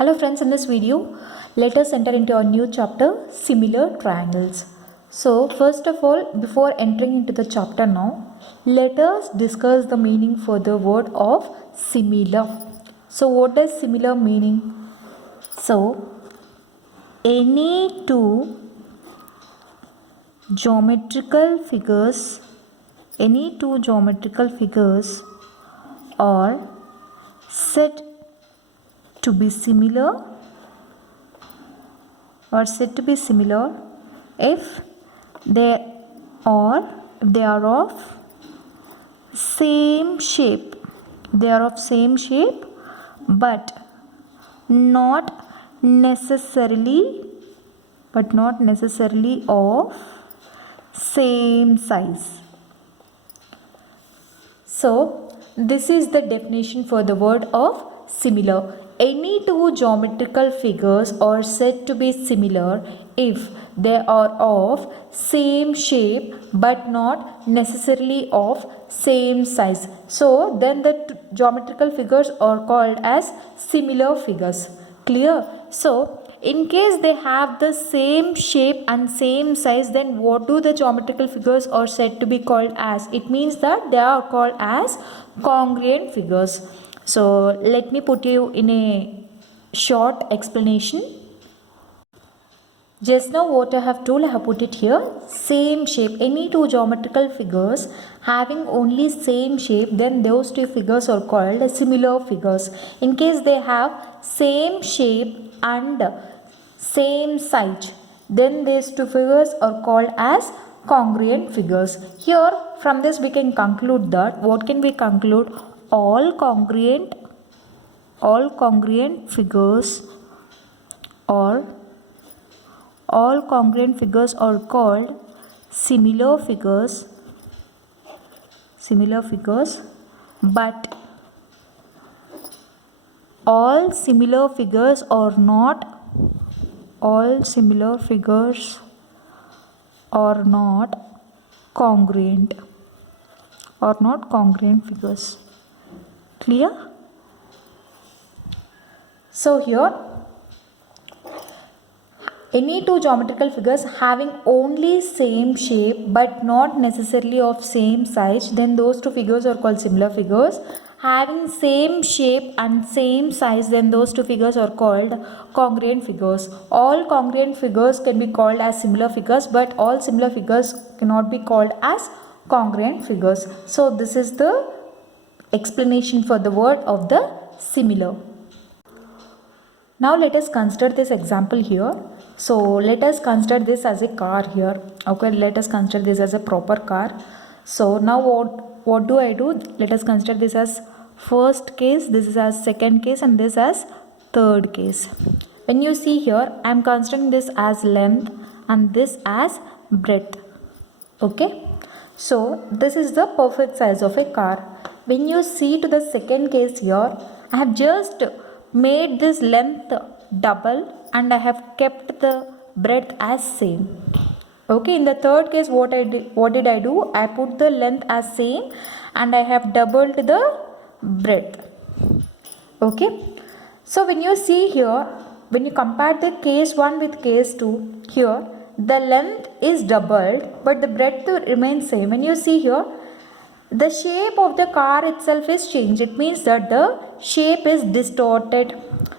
Hello friends, in this video, let us enter into our new chapter, similar triangles. So first of all, before entering into the chapter now, let us discuss the meaning for the word of similar. So what does similar meaning? So any two geometrical figures are said to be similar if they are of same shape. They are of same shape but not necessarily of same size. So this is the definition for the word of similar. Any two geometrical figures are said to be similar if they are of same shape but not necessarily of same size. So then the geometrical figures are called as similar figures. Clear? So in case they have the same shape and same size, then what do the geometrical figures are said to be called as? It means that they are called as congruent figures. So let me put you in a short explanation. Just now what I have told, I have put it here. Same shape. Any two geometrical figures having only same shape, then those two figures are called similar figures. In case they have same shape and same size, then these two figures are called as congruent figures. Here from this we can conclude that, what can we conclude? All congruent figures are called similar figures, but all similar figures are not congruent figures. Clear? So here, any two geometrical figures having only same shape but not necessarily of same size, then those two figures are called similar figures. Having same shape and same size, then those two figures are called congruent figures. All congruent figures can be called as similar figures, but all similar figures cannot be called as congruent figures. So this is the explanation for the word of the similar. Now let us consider this example here. So let us consider this as a car here. Okay, let us consider this as a proper car. So now what do I do? Let us consider this as first case, this is as second case, and this as third case. When you see here, I am considering this as length and this as breadth. Okay, so this is the perfect size of a car. When you see to the second case here, I have just made this length double and I have kept the breadth as same. Okay, in the third case, what did I do? I put the length as same and I have doubled the breadth. Okay, so when you see here, when you compare the case 1 with case 2, here the length is doubled but the breadth remains same. When you see here, the shape of the car itself is changed. It means that the shape is distorted.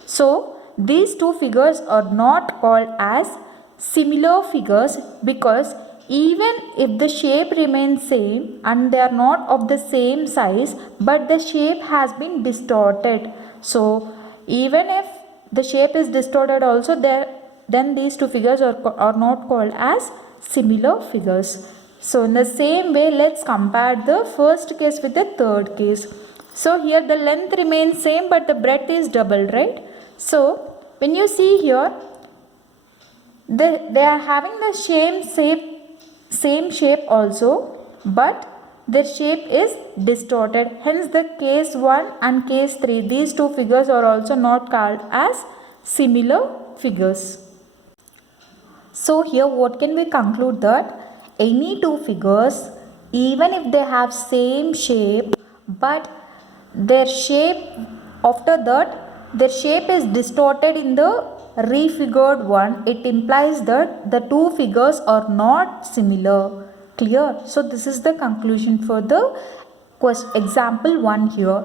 So these two figures are not called as similar figures, because even if the shape remains same and they are not of the same size, but the shape has been distorted. So even if the shape is distorted also, then these two figures are not called as similar figures. So in the same way, let's compare the first case with the third case. So here the length remains same but the breadth is doubled, right? So when you see here, they are having the same shape also, but their shape is distorted. Hence the case 1 and case 3, these two figures are also not called as similar figures. So here what can we conclude? That any two figures, even if they have same shape, but their shape after that their shape is distorted in the refigured one, it implies that the two figures are not similar. Clear? So this is the conclusion for the example 1 here.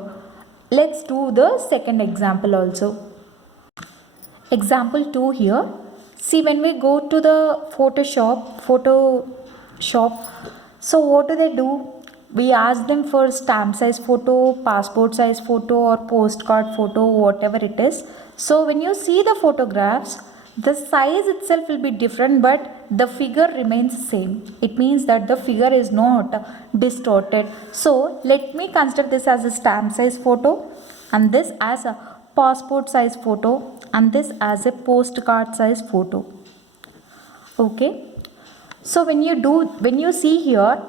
Let's do the second example also. Example 2 here. See, when we go to the Photoshop, so what do? We ask them for stamp size photo, passport size photo or postcard photo, whatever it is. So when you see the photographs, the size itself will be different but the figure remains same. It means that the figure is not distorted. So let me consider this as a stamp size photo and this as a passport size photo and this as a postcard size photo. Okay. So when you see here,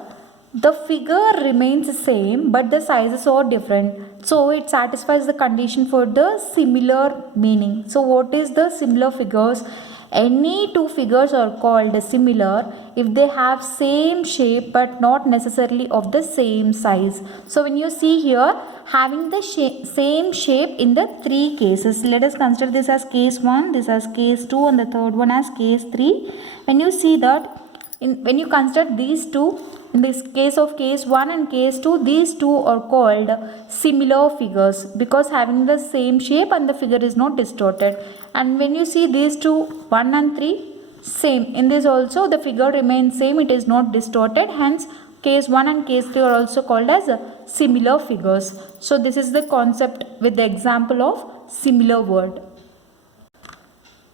the figure remains same but the sizes are different. So it satisfies the condition for the similar meaning. So what is the similar figures? Any two figures are called similar if they have same shape but not necessarily of the same size. So when you see here, having the same shape in the three cases. Let us consider this as case 1, this as case 2 and the third one as case 3. When you see that, when you consider these two, in this case of case 1 and case 2, these two are called similar figures because having the same shape and the figure is not distorted. And when you see these two, 1 and 3, same. In this also the figure remains same, it is not distorted. Hence case 1 and case 3 are also called as similar figures. So this is the concept with the example of similar word.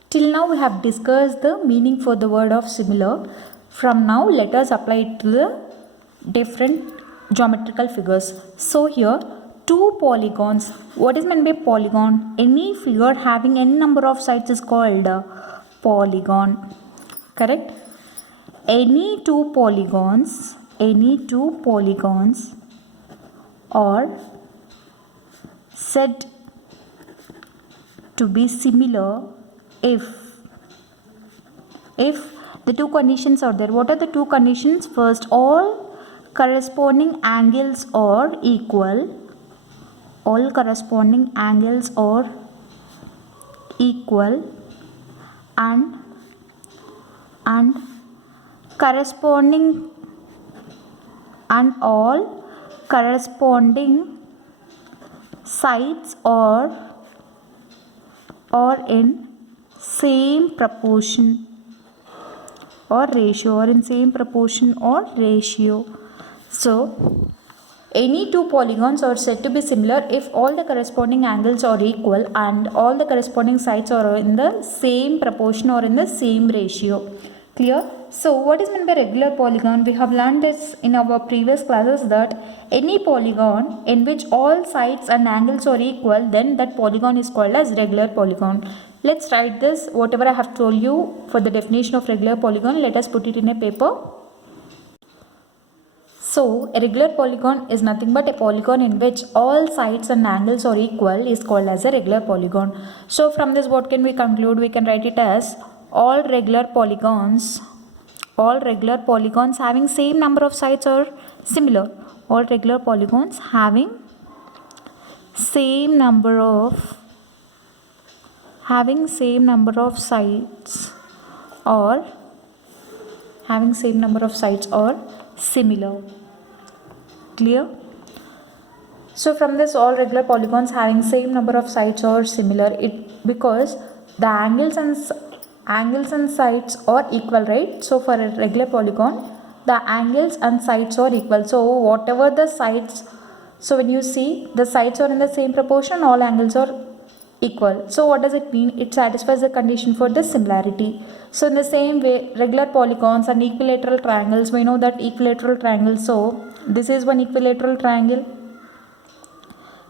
Till now we have discussed the meaning for the word of similar. From now let us apply it to the different geometrical figures. So here two polygons. What is meant by polygon? Any figure having any number of sides is called a polygon. Correct? Any two polygons are said to be similar if the two conditions are there. What are the two conditions? First, all corresponding angles are equal. All corresponding angles are equal and corresponding and all corresponding sides are in same proportion or ratio, or in same proportion or ratio. So any two polygons are said to be similar if all the corresponding angles are equal and all the corresponding sides are in the same proportion or in the same ratio. Clear? So what is meant by regular polygon? We have learned this in our previous classes that any polygon in which all sides and angles are equal, then that polygon is called as regular polygon. Let's write this, whatever I have told you for the definition of regular polygon, let us put it in a paper. So a regular polygon is nothing but a polygon in which all sides and angles are equal is called as a regular polygon. So from this what can we conclude? We can write it as all regular polygons having same number of sides are similar. All regular polygons having same number of sides or similar. Clear? So from this, all regular polygons having same number of sides or similar, because the angles and sides are equal, right? So for a regular polygon, the angles and sides are equal. So whatever the sides, so when you see the sides are in the same proportion, all angles are equal. So what does it mean? It satisfies the condition for the similarity. So in the same way, regular polygons and equilateral triangles, we know that equilateral triangles, so this is one equilateral triangle,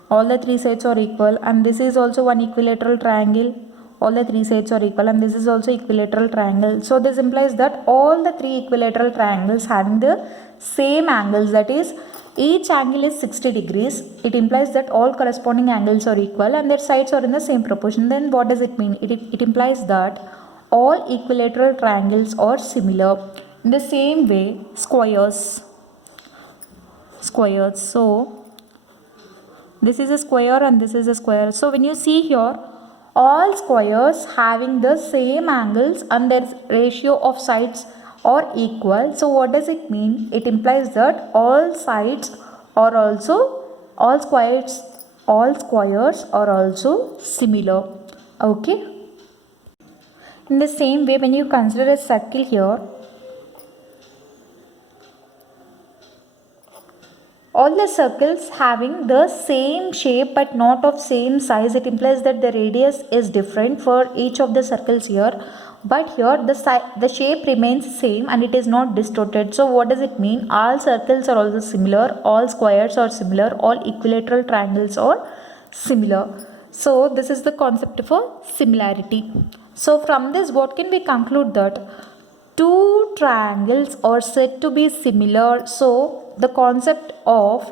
all the three sides are equal, and this is also one equilateral triangle, all the three sides are equal, and this is also equilateral triangle. So this implies that all the three equilateral triangles having the same angles, that is each angle is 60 degrees. It implies that all corresponding angles are equal and their sides are in the same proportion. Then what does it mean? It implies that all equilateral triangles are similar. In the same way, squares. So this is a square and this is a square. So when you see here, all squares having the same angles and their ratio of sides are equal. So what does it mean? It implies that all sides are also, all squares are also similar. Okay. In the same way, when you consider a circle here, all the circles having the same shape but not of same size, it implies that the radius is different for each of the circles here, but here the shape remains same and it is not distorted. So what does it mean? All circles are also similar, all squares are similar, all equilateral triangles are similar. So this is the concept of a similarity. So from this, what can we conclude? That two triangles are said to be similar. So the concept of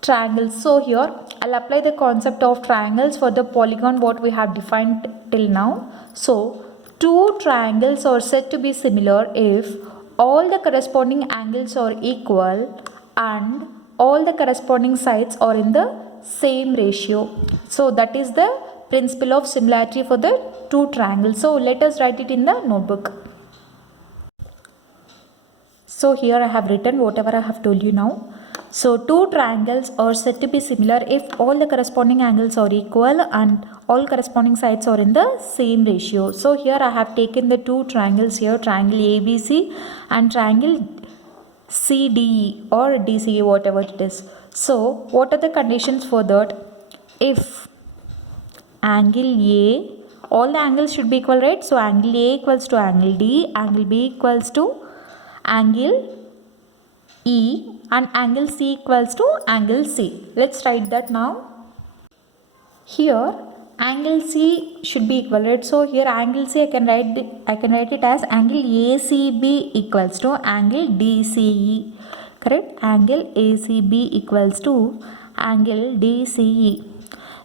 triangles, so here I'll apply the concept of triangles for the polygon what we have defined till now. So two triangles are said to be similar if all the corresponding angles are equal and all the corresponding sides are in the same ratio. So that is the principle of similarity for the two triangles. So let us write it in the notebook. So here I have written whatever I have told you now. So two triangles are said to be similar if all the corresponding angles are equal and all corresponding sides are in the same ratio. So here I have taken the two triangles here, triangle ABC and triangle CDE or DCE, whatever it is. So what are the conditions for that? If angle A, all the angles should be equal, right? So angle A equals to angle D, angle B equals to angle E and angle C equals to angle C. Let's write that now. Here angle C should be equal, right? So here angle C I can write it as angle ACB equals to angle DCE. Correct? Angle ACB equals to angle DCE.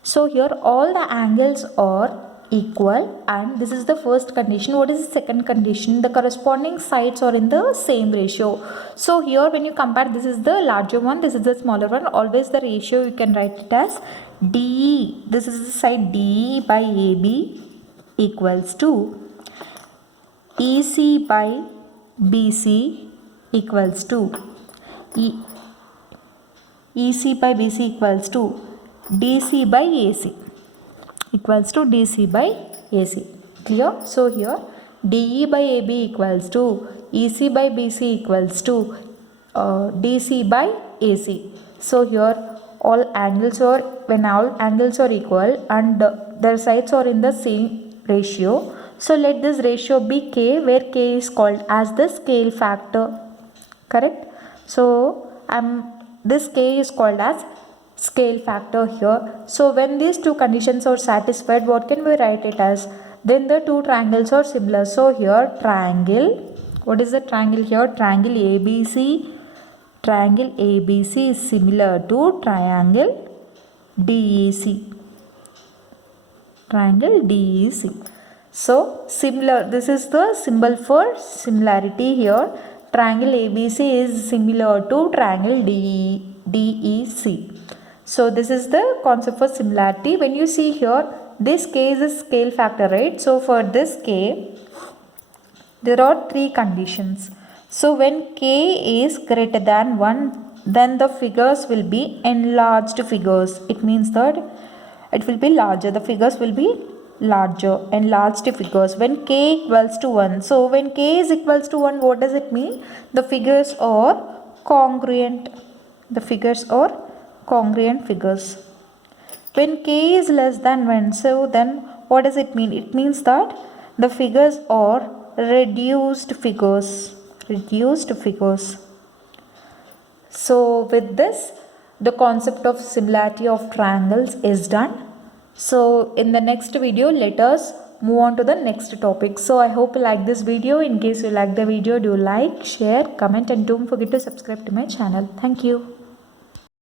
So here all the angles are equal and this is the first condition. What is the second condition? The corresponding sides are in the same ratio. So here when you compare, this is the larger one, this is the smaller one, always the ratio you can write it as DE. This is the side DE by AB equals to EC by BC equals to EC by BC equals to DC by AC equals to DC by AC. Clear? So here DE by AB equals to EC by BC equals to DC by AC. So here all angles are, when all angles are equal and their sides are in the same ratio, so let this ratio be K, where K is called as the scale factor. Correct? So this K is called as scale factor here. So when these two conditions are satisfied, what can we write it as? Then the two triangles are similar. So here triangle, what is the triangle here? Triangle ABC. Triangle ABC is similar to triangle DEC. Triangle DEC. So similar, this is the symbol for similarity here. Triangle ABC is similar to triangle DEC. So this is the concept for similarity. When you see here, this K is a scale factor, right? So for this K, there are three conditions. So when K is greater than 1, then the figures will be enlarged figures. It means that it will be larger. The figures will be larger, enlarged figures when K equals to 1. So when K is equals to 1, what does it mean? The figures are congruent. The figures are congruent figures. When K is less than 1, so then what does it mean? It means that the figures are reduced figures. Reduced figures. So with this, the concept of similarity of triangles is done. So in the next video, let us move on to the next topic. So I hope you like this video. In case you like the video, do like, share, comment and don't forget to subscribe to my channel. Thank you.